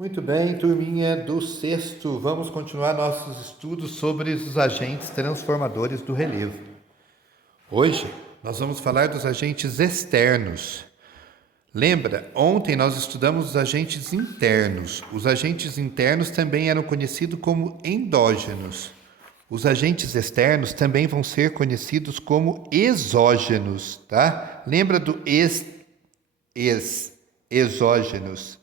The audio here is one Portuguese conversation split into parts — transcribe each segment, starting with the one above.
Muito bem, turminha do sexto, vamos continuar nossos estudos sobre os agentes transformadores do relevo. Hoje nós vamos falar dos agentes externos. Lembra, ontem nós estudamos os agentes internos. Os agentes internos também eram conhecidos como endógenos. Os agentes externos também vão ser conhecidos como exógenos, tá? Lembra do exógenos.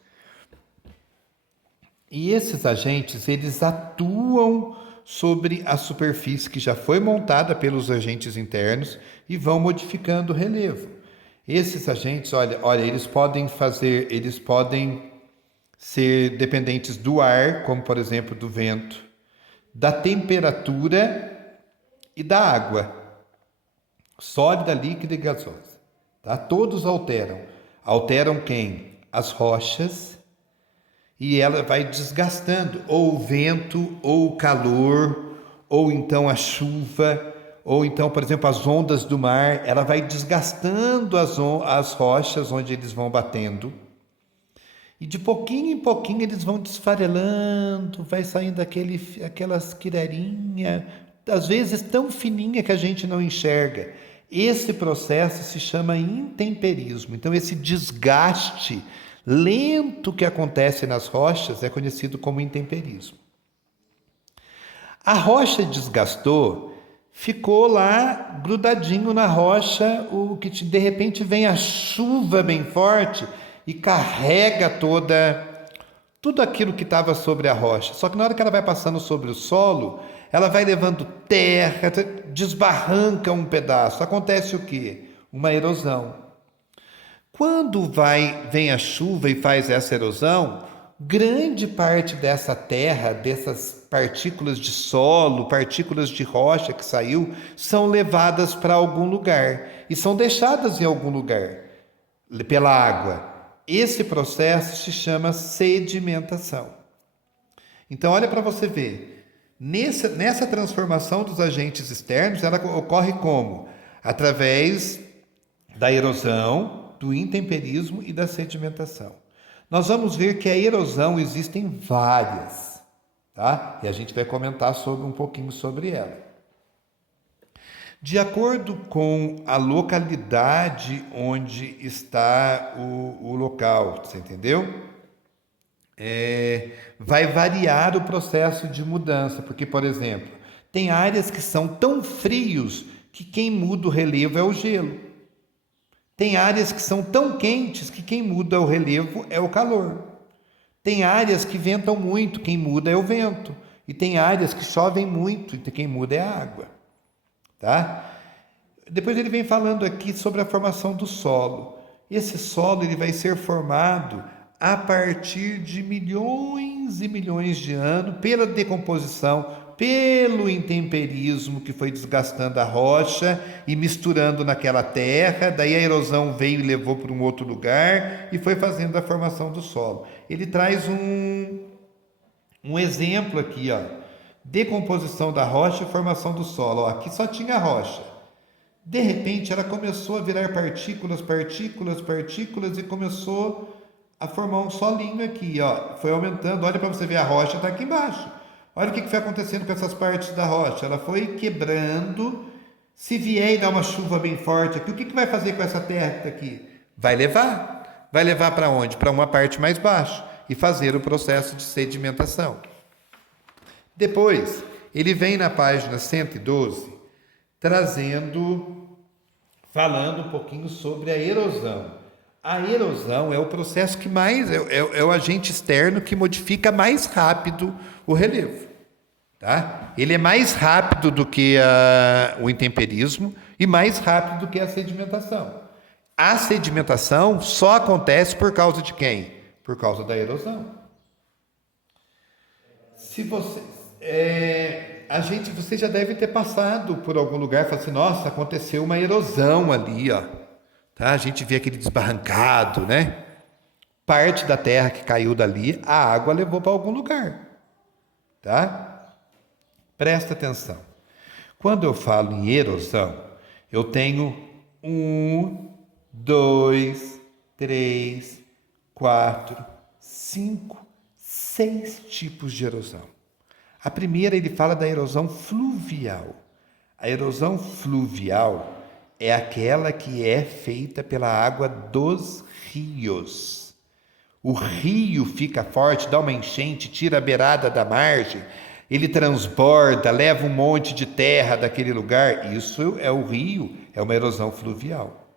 E esses agentes, eles atuam sobre a superfície que já foi montada pelos agentes internos e vão modificando o relevo. Esses agentes, olha, eles podem ser dependentes do ar, como por exemplo do vento, da temperatura e da água, sólida, líquida e gasosa. Tá? Todos alteram. Alteram quem? As rochas. E ela vai desgastando, ou o vento, ou o calor, ou então a chuva, ou então, por exemplo, as ondas do mar, ela vai desgastando as rochas onde eles vão batendo. E de pouquinho em pouquinho eles vão desfarelando, vai saindo aquelas quireirinhas, às vezes tão fininha que a gente não enxerga. Esse processo se chama intemperismo. Então, esse desgaste lento que acontece nas rochas é conhecido como intemperismo. A rocha desgastou, ficou lá grudadinho na rocha, o que de repente vem a chuva bem forte e carrega tudo aquilo que estava sobre a rocha. Só que na hora que ela vai passando sobre o solo, ela vai levando terra, desbarranca um pedaço. Acontece o quê? Uma erosão. Quando vem a chuva e faz essa erosão, grande parte dessa terra, dessas partículas de solo, partículas de rocha que saiu, são levadas para algum lugar e são deixadas em algum lugar pela água. Esse processo se chama sedimentação. Então, olha para você ver. Nessa transformação dos agentes externos, ela ocorre como? Através da erosão, do intemperismo e da sedimentação. Nós vamos ver que a erosão existem várias, tá? E a gente vai comentar um pouquinho sobre ela. De acordo com a localidade onde está o local, você entendeu? Vai variar o processo de mudança, porque, por exemplo, tem áreas que são tão frios que quem muda o relevo é o gelo. Tem áreas que são tão quentes que quem muda o relevo é o calor. Tem áreas que ventam muito, quem muda é o vento. E tem áreas que chovem muito, e quem muda é a água. Tá? Depois ele vem falando aqui sobre a formação do solo. Esse solo ele vai ser formado a partir de milhões e milhões de anos pela decomposição, pelo intemperismo que foi desgastando a rocha e misturando naquela terra, daí a erosão veio e levou para um outro lugar e foi fazendo a formação do solo. Ele traz um exemplo aqui, ó, decomposição da rocha e formação do solo. Ó, aqui só tinha rocha. De repente ela começou a virar partículas e começou a formar um solinho aqui, ó. Foi aumentando, olha para você ver, a rocha está aqui embaixo. Olha o que foi acontecendo com essas partes da rocha. Ela foi quebrando. Se vier e dar uma chuva bem forte aqui, o que vai fazer com essa terra que está aqui? Vai levar. Vai levar para onde? Para uma parte mais baixa e fazer o processo de sedimentação. Depois, ele vem na página 112, falando um pouquinho sobre a erosão. A erosão é o processo que mais, é o agente externo que modifica mais rápido o relevo. Tá? Ele é mais rápido do que o intemperismo e mais rápido do que a sedimentação. A sedimentação só acontece por causa de quem? Por causa da erosão. Se você, você já deve ter passado por algum lugar e falado assim, nossa, aconteceu uma erosão ali, ó. Tá? A gente vê aquele desbarrancado, né? Parte da terra que caiu dali, a água levou para algum lugar. Tá? Presta atenção. Quando eu falo em erosão, eu tenho 1, 2, 3, 4, 5, 6 tipos de erosão. A primeira, ele fala da erosão fluvial. A erosão fluvial é aquela que é feita pela água dos rios. O rio fica forte, dá uma enchente, tira a beirada da margem, ele transborda, leva um monte de terra daquele lugar. Isso é o rio, é uma erosão fluvial.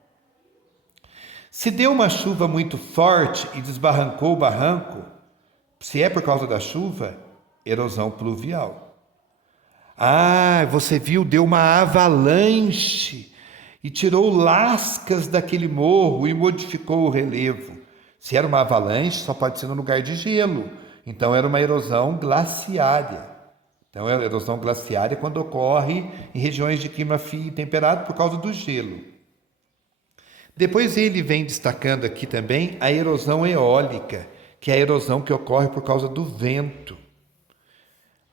Se deu uma chuva muito forte e desbarrancou o barranco, se é por causa da chuva, erosão pluvial. Ah, você viu, deu uma avalanche e tirou lascas daquele morro e modificou o relevo. Se era uma avalanche, só pode ser no lugar de gelo. Então era uma erosão glaciária. Então a erosão glaciária é quando ocorre em regiões de clima frio e temperado por causa do gelo. Depois ele vem destacando aqui também a erosão eólica, que é a erosão que ocorre por causa do vento.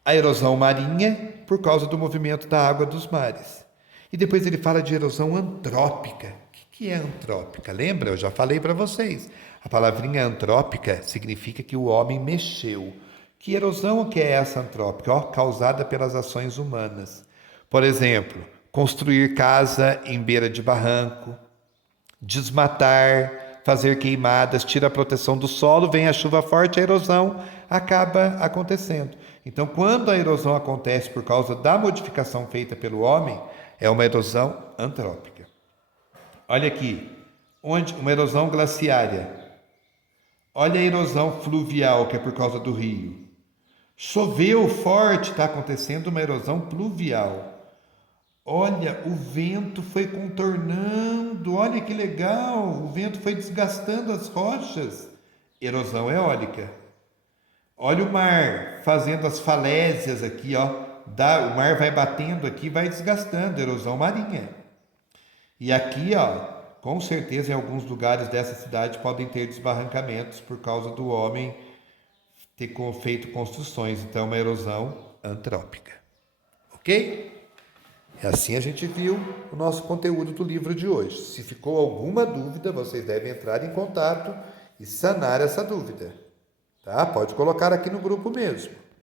A erosão marinha, por causa do movimento da água dos mares. E depois ele fala de erosão antrópica. O que é antrópica? Lembra? Eu já falei para vocês. A palavrinha antrópica significa que o homem mexeu. Que erosão que é essa antrópica? Causada pelas ações humanas. Por exemplo, construir casa em beira de barranco, desmatar, fazer queimadas, tira a proteção do solo, vem a chuva forte, a erosão acaba acontecendo. Então, quando a erosão acontece por causa da modificação feita pelo homem, é uma erosão antrópica. Olha aqui, onde uma erosão glaciária. Olha a erosão fluvial, que é por causa do rio. Choveu forte, está acontecendo uma erosão pluvial. Olha, o vento foi contornando, olha que legal, o vento foi desgastando as rochas. Erosão eólica. Olha o mar fazendo as falésias aqui, ó. O mar vai batendo aqui, vai desgastando, erosão marinha. E aqui, ó, com certeza em alguns lugares dessa cidade podem ter desbarrancamentos por causa do homem ter feito construções. Então, uma erosão antrópica. Ok? E assim a gente viu o nosso conteúdo do livro de hoje. Se ficou alguma dúvida, vocês devem entrar em contato e sanar essa dúvida. Tá? Pode colocar aqui no grupo mesmo.